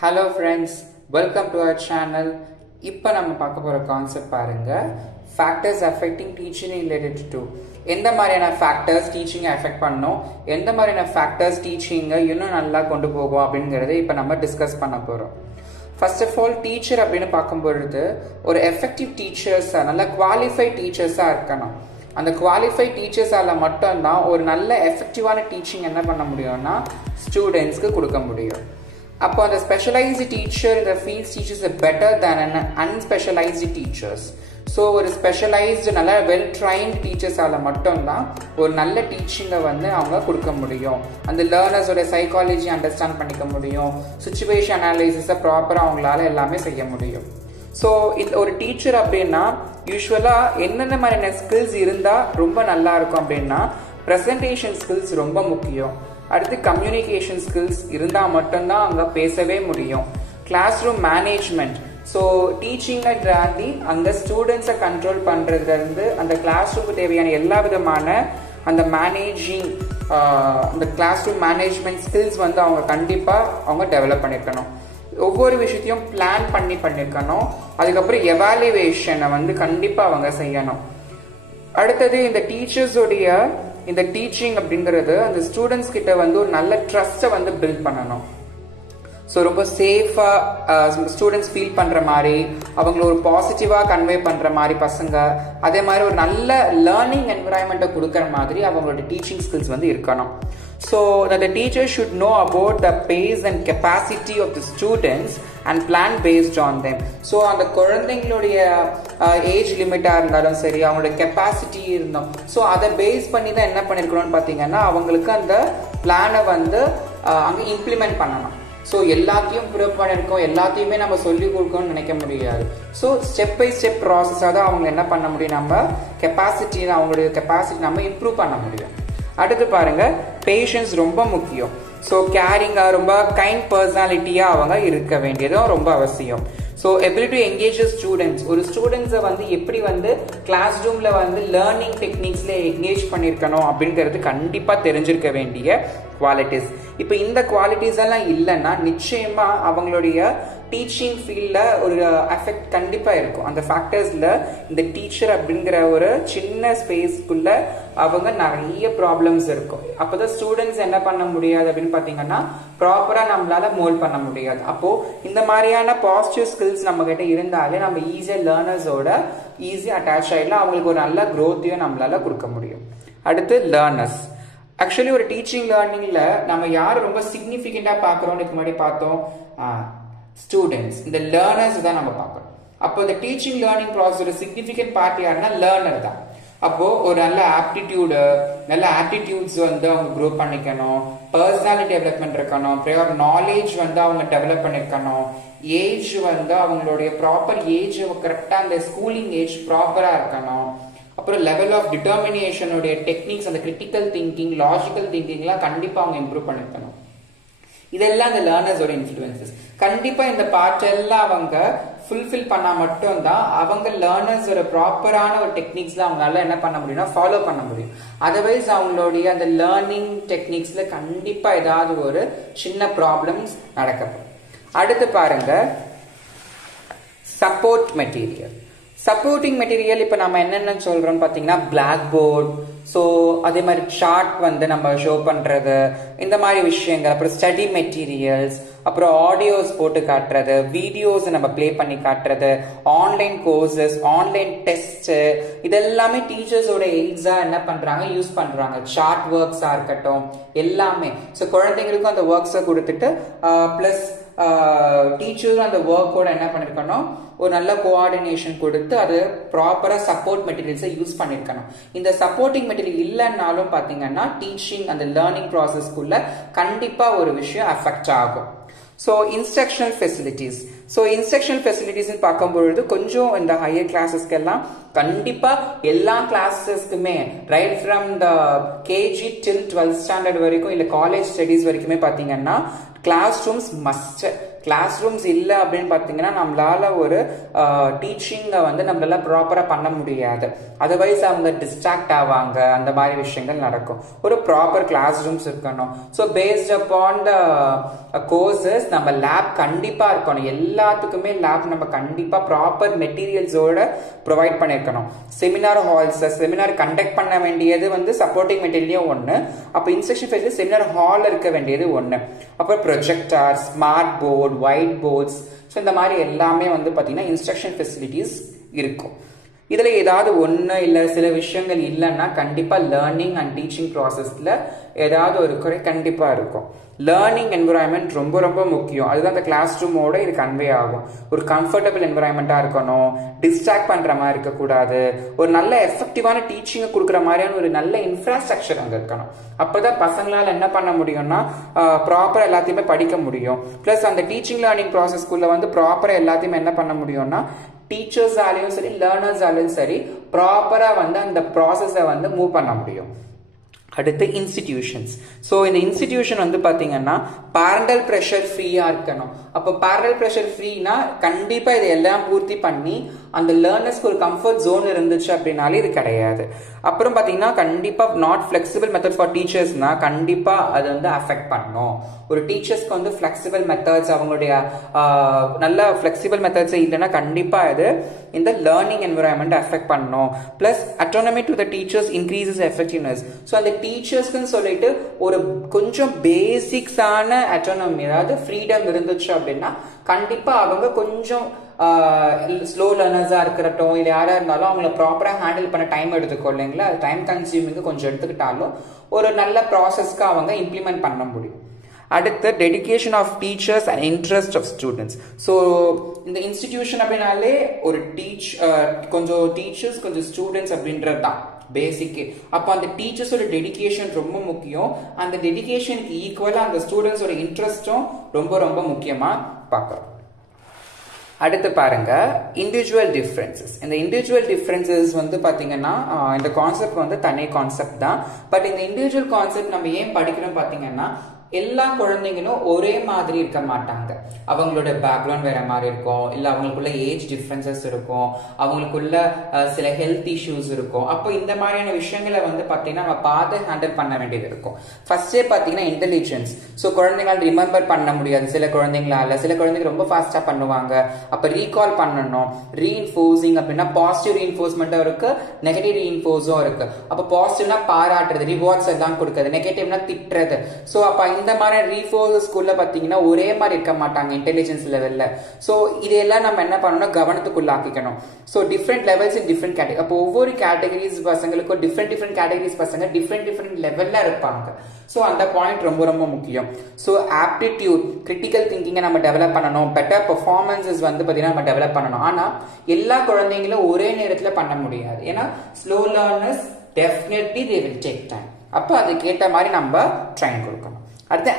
Hello friends, welcome to our channel. இப்போ நம்ம பார்க்க போற கான்செப்ட் பாருங்க, factors affecting teaching related to எந்த மாதிரியான ஃபேக்டர்ஸ் டீச்சிங்கை அஃபெக்ட் பண்ணும், எந்த மாதிரியான ஃபேக்டர்ஸ் டீச்சிங்கை இன்னும் நல்லா கொண்டு போகும் அப்படிங்கிறத இப்போ நம்ம டிஸ்கஸ் பண்ண போகிறோம். ஃபர்ஸ்ட் ஆஃப் ஆல் டீச்சர் அப்படின்னு பார்க்கும்பொழுது ஒரு எஃபெக்டிவ் டீச்சர்ஸாக நல்ல குவாலிஃபைட் டீச்சர்ஸாக இருக்கணும். அந்த குவாலிஃபைட் டீச்சர்ஸால் மட்டும்தான் ஒரு நல்ல எஃபெக்டிவான டீச்சிங் என்ன பண்ண முடியும்னா ஸ்டூடெண்ட்ஸ்க்கு கொடுக்க முடியும். அப்போ அந்த ஸ்பெஷலைஸ்டு டீச்சர் இந்த fields teachers better than un unspecialised teachers. So ஒரு ஸ்பெஷலைஸ்டு நல்ல வெல் ட்ரைன்டு டீச்சர்ஸால் மட்டும்தான் ஒரு நல்ல டீச்சிங்கை வந்து அவங்க கொடுக்க முடியும். அந்த லேர்னர்ஸோட சைக்காலஜி அண்டர்ஸ்டாண்ட் பண்ணிக்க முடியும், சுச்சுவேஷன் அனாலிசிஸை ப்ராப்பராக அவங்களால எல்லாமே செய்ய முடியும். ஸோ இந்த ஒரு டீச்சர் அப்படின்னா யூஸ்வலாக என்னென்ன மாதிரியான ஸ்கில்ஸ் இருந்தால் ரொம்ப நல்லா இருக்கும் அப்படின்னா ப்ரெசன்டேஷன் ஸ்கில்ஸ் ரொம்ப முக்கியம். அடுத்து கம்யூனிகேஷன் ஸ்கில்ஸ் இருந்தால் மட்டும்தான் அங்கே பேசவே முடியும். கிளாஸ் ரூம் மேனேஜ்மெண்ட், ஸோ டீச்சிங்கை தாண்டி அந்த ஸ்டூடெண்ட்ஸை கண்ட்ரோல் பண்ணுறதுலேருந்து அந்த கிளாஸ் ரூமுக்கு தேவையான எல்லா விதமான அந்த மேனேஜிங் அந்த கிளாஸ் ரூம் மேனேஜ்மெண்ட் ஸ்கில்ஸ் வந்து அவங்க கண்டிப்பாக அவங்க டெவலப் பண்ணியிருக்கணும். ஒவ்வொரு விஷயத்தையும் பிளான் பண்ணியிருக்கணும். அதுக்கப்புறம் எவாலுவேஷனை வந்து கண்டிப்பாக அவங்க செய்யணும். அடுத்தது இந்த டீச்சர்ஸோடைய இந்த டீச்சிங் அப்படிங்கிறது அந்த ஸ்டூடெண்ட்ஸ் கிட்ட வந்து ஒரு நல்ல ட்ரஸ்ட்டை வந்து பில்ட் பண்ணணும். ஸோ ரொம்ப சேஃபாக ஸ்டூடெண்ட்ஸ் ஃபீல் பண்ணுற மாதிரி அவங்கள ஒரு பாசிட்டிவாக கன்வே பண்ணுற மாதிரி பசங்க, அதே மாதிரி ஒரு நல்ல லேர்னிங் என்விரான்மெண்ட்டை கொடுக்குற மாதிரி அவங்களோட டீச்சிங் ஸ்கில்ஸ் வந்து இருக்கணும். So that the teacher should know about the pace and capacity of the students and plan based on them. So அந்த குழந்தைங்களுடைய ஏஜ் லிமிட்டாக இருந்தாலும் சரி, அவங்களோட கெப்பாசிட்டி இருந்தோம், ஸோ அதை பேஸ் பண்ணி தான் என்ன பண்ணியிருக்கணும்னு பார்த்தீங்கன்னா அவங்களுக்கு அந்த பிளானை வந்து அங்கே இம்ப்ளிமெண்ட் பண்ணணும். ஸோ எல்லாத்தையும் ப்ரூவ் பண்ணியிருக்கோம், எல்லாத்தையுமே நம்ம சொல்லிக் கொடுக்கணும்னு நினைக்க முடியாது. ஸோ ஸ்டெப் பை ஸ்டெப் ப்ராசஸாக தான் அவங்க என்ன பண்ண முடியும், நம்ம அவங்களுடைய கெப்பாசிட்டி நம்ம இம்ப்ரூவ் பண்ண முடியும். அடுத்து பாருங்க, பேஷன்ஸ் ரொம்ப முக்கியம். ஸோ கேரிங்காக ரொம்ப கைண்ட் பர்சனாலிட்டியாக அவங்க இருக்க வேண்டியதும் ரொம்ப அவசியம். So ability to engage students, ஒரு ஸ்டூடெண்ட்ஸை வந்து எப்படி வந்து கிளாஸ் ரூமில் வந்து லேர்னிங் டெக்னிக்ஸில் என்கேஜ் பண்ணியிருக்கணும் அப்படிங்கிறது கண்டிப்பாக தெரிஞ்சிருக்க வேண்டிய குவாலிட்டிஸ். இப்போ இந்த குவாலிட்டிஸ் எல்லாம் இல்லைன்னா நிச்சயமாக அவங்களுடைய டீச்சிங் ஃபீல்டில் ஒரு அஃபெக்ட் கண்டிப்பாக இருக்கும். அந்த ஃபேக்டர்ஸில் இந்த டீச்சர் அப்படிங்கிற ஒரு சின்ன ஸ்பேஸ்க்குள்ள அவங்க நிறைய ப்ராப்ளம்ஸ் இருக்கும். அப்போ தான் ஸ்டூடெண்ட்ஸ் என்ன பண்ண முடியாது அப்படின்னு பார்த்தீங்கன்னா ப்ராப்பராக நம்மளால மோல்ட் பண்ண முடியாது. அப்போது இந்த மாதிரியான பாசிட்டிவ் ஸ்கில்ஸ் நம்ம கிட்ட இருந்தாலே நம்ம ஈஸியாக லேர்னர்ஸோட ஈஸியாக அட்டாச் ஆகிடலாம், அவங்களுக்கு ஒரு நல்ல க்ரோத்தையும் நம்மளால கொடுக்க முடியும். அடுத்து லேர்னர்ஸ். ஆக்சுவலி ஒரு டீச்சிங் லேர்னிங்ல நம்ம யாரை ரொம்ப சிக்னிஃபிகண்டாக பார்க்குறோம்னு இதுக்கு முன்னாடி பார்த்தோம், ஸ்டூடெண்ட்ஸ். இந்த லேர்னர்ஸ் தான் நம்ம பார்க்கணும். அப்போ இந்த டீச்சிங் லேர்னிங் ப்ராசஸ் ஒரு சிக்னிஃபிகண்ட் பார்ட் யாருன்னா லேர்னர் தான். அப்போ ஒரு நல்ல ஆப்டிடியூடு, நல்ல ஆட்டிடியூட்ஸ் வந்து அவங்க க்ரோ பண்ணிக்கணும், பர்சனாலிட்டி டெவலப்மெண்ட் இருக்கணும், ப்ரையர் நாலேஜ் வந்து அவங்க டெவலப் பண்ணிருக்கணும், ஏஜ் வந்து அவங்களுடைய ப்ராப்பர் ஏஜ் கரெக்டாக அந்த ஸ்கூலிங் ஏஜ் ப்ராப்பராக இருக்கணும். அப்புறம் லெவல் ஆஃப் டிட்டர்மினேஷனுடைய டெக்னிக்ஸ், அந்த கிரிட்டிக்கல் திங்கிங், லாஜிக்கல் திங்கிங்லாம் கண்டிப்பாக அவங்க இம்ப்ரூவ் பண்ணிருக்கணும். இதெல்லாம் அந்த லேர்னர்ஸோட இன்ஃப்ளூயன்சஸ். கண்டிப்பா இந்த பார்ட் எல்லாம் அவங்க ஃபுல்ஃபில் பண்ணா மட்டும்தான் அவங்க லேர்னர்ஸோட ப்ராப்பரான ஒரு டெக்னிக்ஸ்ல அவங்களால என்ன பண்ண முடியும்னா ஃபாலோ பண்ண முடியும். அதர்வைஸ் அவங்களுடைய அந்த லேர்னிங் டெக்னிக்ஸ்ல கண்டிப்பா ஏதாவது ஒரு சின்ன ப்ராப்ளம்ஸ் நடக்கப்படும். அடுத்து பாருங்க, சப்போர்ட் மெட்டீரியல். சப்போர்ட்டிங் மெட்டீரியல் இப்போ நம்ம என்னென்ன சொல்றோம்னு பார்த்தீங்கன்னா பிளாக் போர்ட், ஸோ அதே மாதிரி சார்ட் வந்து நம்ம ஷோ பண்றது, இந்த மாதிரி விஷயங்கள், அப்புறம் ஸ்டடி மெட்டீரியல்ஸ், அப்புறம் ஆடியோஸ் போட்டு காட்டுறது, வீடியோஸ் நம்ம பிளே பண்ணி காட்டுறது, ஆன்லைன் கோர்சஸ், ஆன்லைன் டெஸ்ட், இதெல்லாமே டீச்சர்ஸோட எய்ட்ஸா என்ன பண்றாங்க, யூஸ் பண்றாங்க. சார்ட் ஒர்க்ஸா இருக்கட்டும் எல்லாமே. ஸோ குழந்தைங்களுக்கும் அந்த ஒர்க்ஸை கொடுத்துட்டு பிளஸ் டீச்சரும் அந்த ஒர்க்கோட என்ன பண்ணிருக்கணும், ஒரு நல்ல கோஆர்டினேஷன் கொடுத்து அது ப்ராப்பரா சப்போர்ட் மெட்டீரியல்ஸை யூஸ் பண்ணிருக்கணும். இந்த சப்போர்ட்டிங் மெட்டீரியல் இல்லைன்னாலும் பாத்தீங்கன்னா டீச்சிங் அந்த லேர்னிங் ப்ராசஸ்க்குள்ள கண்டிப்பா ஒரு விஷயம் அஃபெக்ட் ஆகும். So instructional facilities. So instructional ஃபெசிலிட்டிஸ்ன்னு பார்க்கும்பொழுது கொஞ்சம் இந்த ஹையர் கிளாஸஸ்க்கு எல்லாம் கண்டிப்பா எல்லா கிளாஸஸ்க்குமே right from the KG till 12th standard வரைக்கும் இல்லை காலேஜ் ஸ்டடீஸ் வரைக்குமே பார்த்தீங்கன்னா class rooms must. Class rooms இல்லை அப்படின்னு பார்த்தீங்கன்னா நம்மளால ஒரு டீச்சிங்கை வந்து நம்மளால ப்ராப்பராக பண்ண முடியாது. அதர்வைஸ் அவங்க டிஸ்ட்ராக்ட் ஆவாங்க, அந்த மாதிரி விஷயங்கள் நடக்கும். ஒரு ப்ராப்பர் கிளாஸ் ரூம்ஸ் இருக்கணும். So based upon the courses நம்ம லேப் கண்டிப்பா இருக்கணும். எல்லாத்துக்குமே லேப் நம்ம கண்டிப்பா ப்ராப்பர் மெட்டீரியல்ஸோட ப்ரொவைட் பண்ணிருக்கணும். செமினார் ஹால்ஸ், செமினார் கண்டக்ட் பண்ண வேண்டியது வந்து சப்போர்ட்டிங் மெட்டீரியலும் ஒன்று. அப்போ இன்ஸ்ட்ரக்ஷன் ஃபெசிலிட்டி செமினார் ஹால் இருக்க வேண்டியது ஒன்று. அப்புறம் projector, smart board, white boards, so இந்த மாதிரி எல்லாமே வந்து பார்த்தீங்கன்னா இன்ஸ்ட்ரக்ஷன் ஃபெசிலிட்டிஸ் இருக்கும். இதுல ஏதாவது ஒன்று இல்லை சில விஷயங்கள் இல்லைன்னா கண்டிப்பா லேர்னிங் அண்ட் டீச்சிங் ப்ராசஸ்ல ஏதாவது ஒரு குறை கண்டிப்பா இருக்கும். லேர்னிங் என்விரான்மெண்ட் ரொம்ப ரொம்ப முக்கியம். அதுதான் அந்த கிளாஸ் ரூமோட இது கன்வே ஆகும். ஒரு கம்ஃபர்டபுள் என்விரான்மெண்டா இருக்கணும், டிஸ்ட்ராக்ட் பண்ற மாதிரி இருக்கக்கூடாது, ஒரு நல்ல எஃபெக்டிவான டீச்சிங்கை கொடுக்குற மாதிரியான ஒரு நல்ல இன்ஃப்ராஸ்ட்ரக்சர் அங்கே இருக்கணும். அப்போதான் பசங்களால் என்ன பண்ண முடியும்னா ப்ராப்பராக எல்லாத்தையுமே படிக்க முடியும். பிளஸ் அந்த டீச்சிங் லேர்னிங் ப்ராசஸ்க்குள்ள வந்து ப்ராப்பராக எல்லாத்தையுமே என்ன பண்ண முடியும்னா டீச்சர்ஸாலையும் சரி லேர்னர்ஸாலையும் சரி ப்ராப்பரா வந்து அந்த ப்ராசஸை வந்து மூவ் பண்ண முடியும். அடுத்து இன்ஸ்டிடியூஷன்ஸ். ஸோ இந்த இன்ஸ்டிடியூஷன் வந்து பார்த்தீங்கன்னா பேரண்டல் ப்ரெஷர் ஃப்ரீயாக இருக்கணும். அப்போ பேரண்டல் ப்ரெஷர் ஃப்ரீனா கண்டிப்பாக இதை எல்லாம் பூர்த்தி பண்ணி அந்த லேர்னர்ஸ்க்கு ஒரு கம்ஃபர்ட் ஜோன் இருந்துச்சு அப்படின்னாலே இது கிடையாது. அப்புறம் பார்த்தீங்கன்னா கண்டிப்பாக நாட் ஃப்ளெக்சிபிள் மெத்தட் ஃபார் டீச்சர்ஸ்னா கண்டிப்பாக அது வந்து அஃபெக்ட் பண்ணும். ஒரு டீச்சர்ஸ்க்கு வந்து ஃப்ளெக்சிபிள் மெத்தட்ஸ் அவங்களுடைய நல்ல ஃப்ளெக்சிபிள் மெத்தட்ஸ் இல்லைன்னா கண்டிப்பாக இது இந்த லேர்னிங் என்விரான்மெண்ட் அஃபெக்ட் பண்ணும். Plus autonomy to the teachers increases effectiveness. So அந்த டீச்சர்ஸ்க்குன்னு சொல்லிட்டு ஒரு கொஞ்சம் பேசிக்ஸான அட்டானமி, அதாவது ஃப்ரீடம் இருந்துச்சு அப்படின்னா கண்டிப்பா அவங்க கொஞ்சம் ஸ்லோ லேர்னர்ஸா இருக்கட்டும் இல்லை யாரா இருந்தாலும் அவங்கள ப்ராப்பரா ஹேண்டில் பண்ண டைம் எடுத்துக்கோ இல்லைங்களா. டைம் கன்சியூமிங் கொஞ்சம் எடுத்துக்கிட்டாலும் ஒரு நல்ல ப்ராசஸ்க்கு அவங்க இம்ப்ளிமெண்ட் பண்ண முடியும். அடுத்து dedication of teachers and interest of students. So இந்த இன்ஸ்டிடியூஷன் அப்படின்னாலே ஒரு கொஞ்சம் டீச்சர்ஸ் கொஞ்சம் ஸ்டூடெண்ட்ஸ் அப்படின்றது தான் பேசிக். அப்போ அந்த டீச்சர்ஸோட டெடிகேஷன் ரொம்ப முக்கியம். அந்த டெடிகேஷனுக்கு ஈக்குவலா அந்த ஸ்டூடெண்ட்ஸோட இன்ட்ரெஸ்டும் ரொம்ப ரொம்ப முக்கியமா பார்க்கணும். அடுத்து பாருங்க இண்டிவிஜுவல் டிஃபரன்சஸ். இந்த இண்டிவிஜுவல் டிஃபரன்சஸ் வந்து பாத்தீங்கன்னா இந்த கான்செப்ட் வந்து தனி கான்செப்ட் தான். பட் இந்த இண்டிவிஜுவல் கான்செப்ட் நம்ம ஏன் படிக்கணும் பாத்தீங்கன்னா எல்லா குழந்தைங்களும் ஒரே மாதிரி இருக்க மாட்டாங்க. அவங்களோட பேக்ரவுண்ட் வேற மாதிரி இருக்கும், இல்ல அவங்களுக்குள்ள ஏஜ் டிஃபரன்சஸ் இருக்கும், அவங்களுக்குள்ள சில ஹெல்த் இஷ்யூஸ் இருக்கும். அப்போ இந்த மாதிரியான விஷயங்களை வந்து பாத்தீங்கன்னா நம்ம பார்த்து ஹேண்டில் பண்ண வேண்டியது இருக்கும். ஃபர்ஸ்டே பாத்தீங்கன்னா இன்டெலிஜென்ஸ். ஸோ குழந்தைங்களால் ரிமெம்பர் பண்ண முடியாது சில குழந்தைங்களால, சில குழந்தைங்க ரொம்ப ஃபாஸ்டா பண்ணுவாங்க. அப்ப ரீகால் பண்ணணும். ரீஇன்ஃபோர்சிங் அப்படின்னா பாசிட்டிவ் ரீஇன்ஃபோர்ஸ்மெண்ட்டும் இருக்கு, நெகட்டிவ் ரீஇன்ஃபோர்ஸும் இருக்கு. அப்ப பாசிட்டிவ்னா பாராட்டுறது, ரிவார்ட்ஸ் எல்லாம் கொடுக்குறது, நெகட்டிவ்னா திட்டுறது. ஸோ அப்ப இந்த மாதிரி ரீஃபோர்ஸ் ஸ்கூல்ல பாத்தீங்கன்னா ஒரே மாதிரி இருக்க மாட்டாங்க இன்டெலிஜென்ஸ் லெவல்ல. சோ இதெல்லாம் நம்ம என்ன பண்ணணும், கவனத்துக்குள்ள ஆக்கிக்கணும். So different levels in different category. அப்போ ஒவ்வொரு கேட்டகரிஸ் பசங்களுக்கும் டிஃப்ரெண்ட் கேட்டகரிஸ் பசங்க டிஃப்ரெண்ட் லெவல்ல இருப்பாங்க. சோ அந்த பாயிண்ட் ரொம்ப ரொம்ப முக்கியம். சோ ஆப்டிடியூட், கிரிட்டிக்கல் திங்கிங்கை நம்ம டெவலப் பண்ணணும். பெட்டர் பெர்ஃபார்மன்ஸஸ் வந்து பாத்தீங்கன்னா நம்ம டெவலப் பண்ணணும். ஆனா எல்லா குழந்தைங்களும் ஒரே நேரத்துல பண்ண முடியாது. ஏன்னா slow learners definitely they will take time. அப்போ அதுக்கேற்ற மாதிரி நம்ம ட்ரைன் கொடுக்கணும். அடுத்து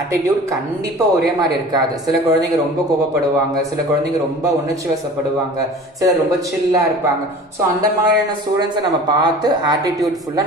ஆட்டிடியூட் கண்டிப்பா ஒரே மாதிரி இருக்காது. சில குழந்தைங்க ரொம்ப கோபப்படுவாங்க, சில குழந்தைங்க ரொம்ப உணர்ச்சி வசப்படுவாங்க, சிலர் ரொம்ப சில்லா இருப்பாங்க. ஸோ அந்த மாதிரியான ஸ்டூடெண்ட்ஸை நம்ம பார்த்து ஆட்டிடியூட் ஃபுல்லா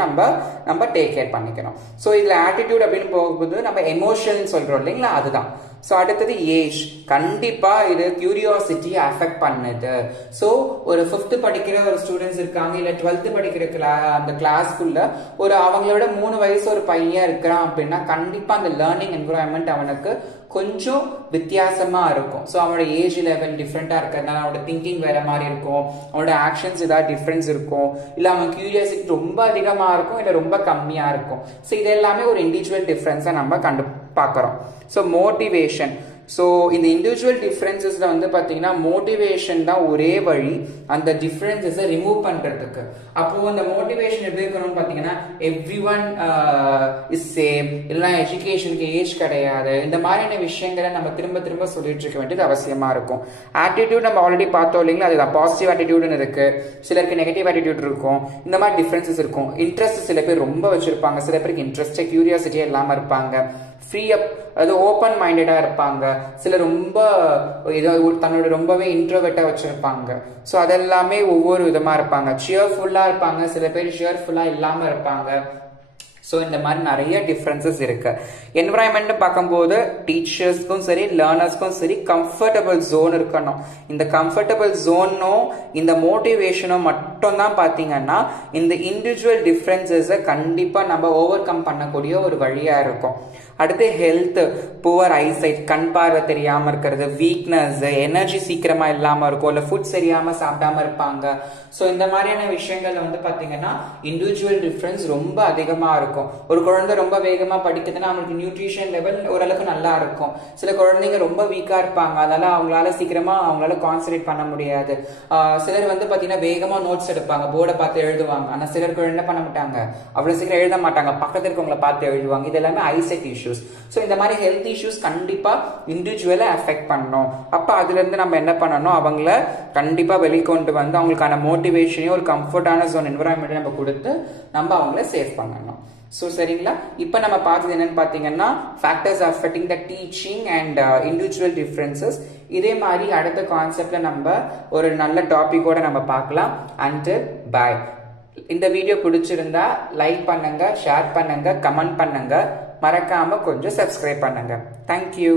நம்ம டேக் கேர் பண்ணிக்கணும். ஸோ இதுல ஆட்டிடியூட் அப்படின்னு போகும்போது நம்ம எமோஷன் சொல்றோம் இல்லைங்களா, அதுதான். ஸோ அடுத்தது ஏஜ். கண்டிப்பா இது கியூரியாசிட்டி அஃபெக்ட் பண்ணுது. ஸோ ஒரு 5th படிக்கிற ஒரு ஸ்டூடெண்ட்ஸ் இருக்காங்க, இல்ல 12th படிக்கிற அந்த கிளாஸ்க்குள்ள ஒரு அவங்களோட 3 வயசு ஒரு பையன் இருக்கிறான் அப்படின்னா கண்டிப்பா அந்த லேர்னிங் என்விரான்மெண்ட் அவனுக்கு கொஞ்சம் வித்தியாசமா இருக்கும். ஸோ அவனோட ஏஜ் லெவல் டிஃப்ரெண்டா இருக்கிறதுனால அவனோட திங்கிங் வேற மாதிரி இருக்கும், அவனோட ஆக்ஷன்ஸ் ஏதாவது டிஃப்ரென்ஸ் இருக்கும், இல்ல அவன் கியூரியாசிட்டி ரொம்ப அதிகமா இருக்கும், இல்ல ரொம்ப கம்மியா இருக்கும். ஸோ இது எல்லாமே ஒரு இண்டிவிஜுவல் டிஃப்ரென்ஸை நம்ம பார்க்கிறோம். So motivation. ஸோ இந்த இண்டிவிஜுவல் டிஃப்ரென்சஸ்ல வந்து பார்த்தீங்கன்னா மோட்டிவேஷன் தான் ஒரே வழி அந்த டிஃப்ரென்சஸை ரிமூவ் பண்றதுக்கு. அப்போ அந்த மோட்டிவேஷன் எப்படி இருக்கணும்னு பார்த்தீங்கன்னா எவ்ரி ஒன் இஸ் சேம், இல்லைன்னா எஜுகேஷனுக்கு ஏஜ் கிடையாது, இந்த மாதிரியான விஷயங்களை நம்ம திரும்ப திரும்ப சொல்லிட்டு இருக்க வேண்டியது அவசியமா இருக்கும். ஆட்டிடியூட் நம்ம ஆல்ரெடி பார்த்தோம் இல்லைங்களா, அதுதான் பாசிட்டிவ் ஆட்டிடியூட்னு இருக்கு, சிலருக்கு நெகட்டிவ் ஆட்டிடியூட் இருக்கும், இந்த மாதிரி டிஃப்ரென்சஸ் இருக்கும். இன்ட்ரெஸ்ட் சில பேர் ரொம்ப வச்சிருப்பாங்க, சில பேருக்கு இன்ட்ரெஸ்டே கியூரியாசிட்டியே இல்லாம இருப்பாங்க. ஃப்ரீ அப் அது ஓப்பன் மைண்டடா இருப்பாங்க, சில ரொம்ப தன்னோட ரொம்பவே இன்ட்ரோவெர்ட்டா வச்சிருப்பாங்க. ஸோ அதெல்லாமே ஒவ்வொரு விதமா இருப்பாங்க. சியர்ஃபுல்லா இருப்பாங்க, சில பேர் சியர்ஃபுல்லா இல்லாம இருப்பாங்க. ஸோ இந்த மாதிரி நிறைய டிஃப்ரென்சஸ் இருக்கு. என்விரான்மெண்ட் பார்க்கும்போது டீச்சர்ஸ்க்கும் சரி லேர்னர்ஸ்க்கும் சரி கம்ஃபர்டபுள் ஜோன் இருக்கணும். இந்த கம்ஃபர்டபுள் ஜோனும் இந்த மோட்டிவேஷனும் மட்டும் தான் பார்த்தீங்கன்னா இந்த இண்டிவிஜுவல் டிஃப்ரென்சஸை கண்டிப்பாக நம்ம ஓவர் கம் பண்ணக்கூடிய ஒரு வழியா இருக்கும். அடுத்து ஹெல்த், புவர் ஐசைட், கண் பார்வை தெரியாம இருக்கிறது, வீக்னஸ், எனர்ஜி சீக்கிரமா இல்லாம இருக்கும், இல்ல ஃபுட் சரியாம சாப்பிடாம இருப்பாங்க. ஸோ இந்த மாதிரியான விஷயங்கள்ல வந்து பாத்தீங்கன்னா இண்டிவிஜுவல் டிஃபரன்ஸ் ரொம்ப அதிகமா இருக்கும். ஒரு குழந்தை ரொம்ப வேகமா படிக்குதுன்னா அவங்களுக்கு நியூட்ரிஷன் லெவல் ஓரளவுக்கு நல்லா இருக்கும். சில குழந்தைங்க ரொம்ப வீக்கா இருப்பாங்க, அதனால அவங்களால சீக்கிரமா அவங்களால கான்சன்ட்ரேட் பண்ண முடியாது. சிலர் வந்து பாத்தீங்கன்னா வேகமா நோட்ஸ் எடுப்பாங்க, போர்டை பார்த்து எழுதுவாங்க. ஆனா சிலர் என்ன பண்ண மாட்டாங்க, அவ்வளவு சீக்கிரம் எழுத மாட்டாங்க, பக்கத்துல இருக்கவங்களை பார்த்து எழுதுவாங்க. இது எல்லாமே ஐசைட் இஷ்யூஸ். ஸோ இந்த மாதிரி ஹெல்த் இஷ்யூஸ் கண்டிப்பா இண்டிவிஜுவலை அஃபெக்ட் பண்ணணும். அப்ப அதுல இருந்து நம்ம என்ன பண்ணணும், அவங்கள கண்டிப்பா வெளிக்கொண்டு வந்து அவங்களுக்கான மோட்டிவேஷனையும் ஒரு கம்ஃபர்டான ஜோன் என்விரான்மெண்ட் நம்ம கொடுத்து நம்ம அவங்கள சேவ் பண்ணணும். ஸோ சரிங்களா, இப்போ நம்ம பார்த்தது என்னன்னு பார்த்தீங்கன்னா factors affecting the teaching and individual differences. இதே மாதிரி அடுத்த கான்செப்ட்ல நம்ம ஒரு நல்ல டாபிக்கோட நம்ம பார்க்கலாம். அண்டில் பாய். இந்த வீடியோ பிடிச்சிருந்தா லைக் பண்ணுங்க, ஷேர் பண்ணுங்க, கமெண்ட் பண்ணுங்க, மறக்காம கொஞ்சம் சப்ஸ்கிரைப் பண்ணுங்க. தேங்க்யூ.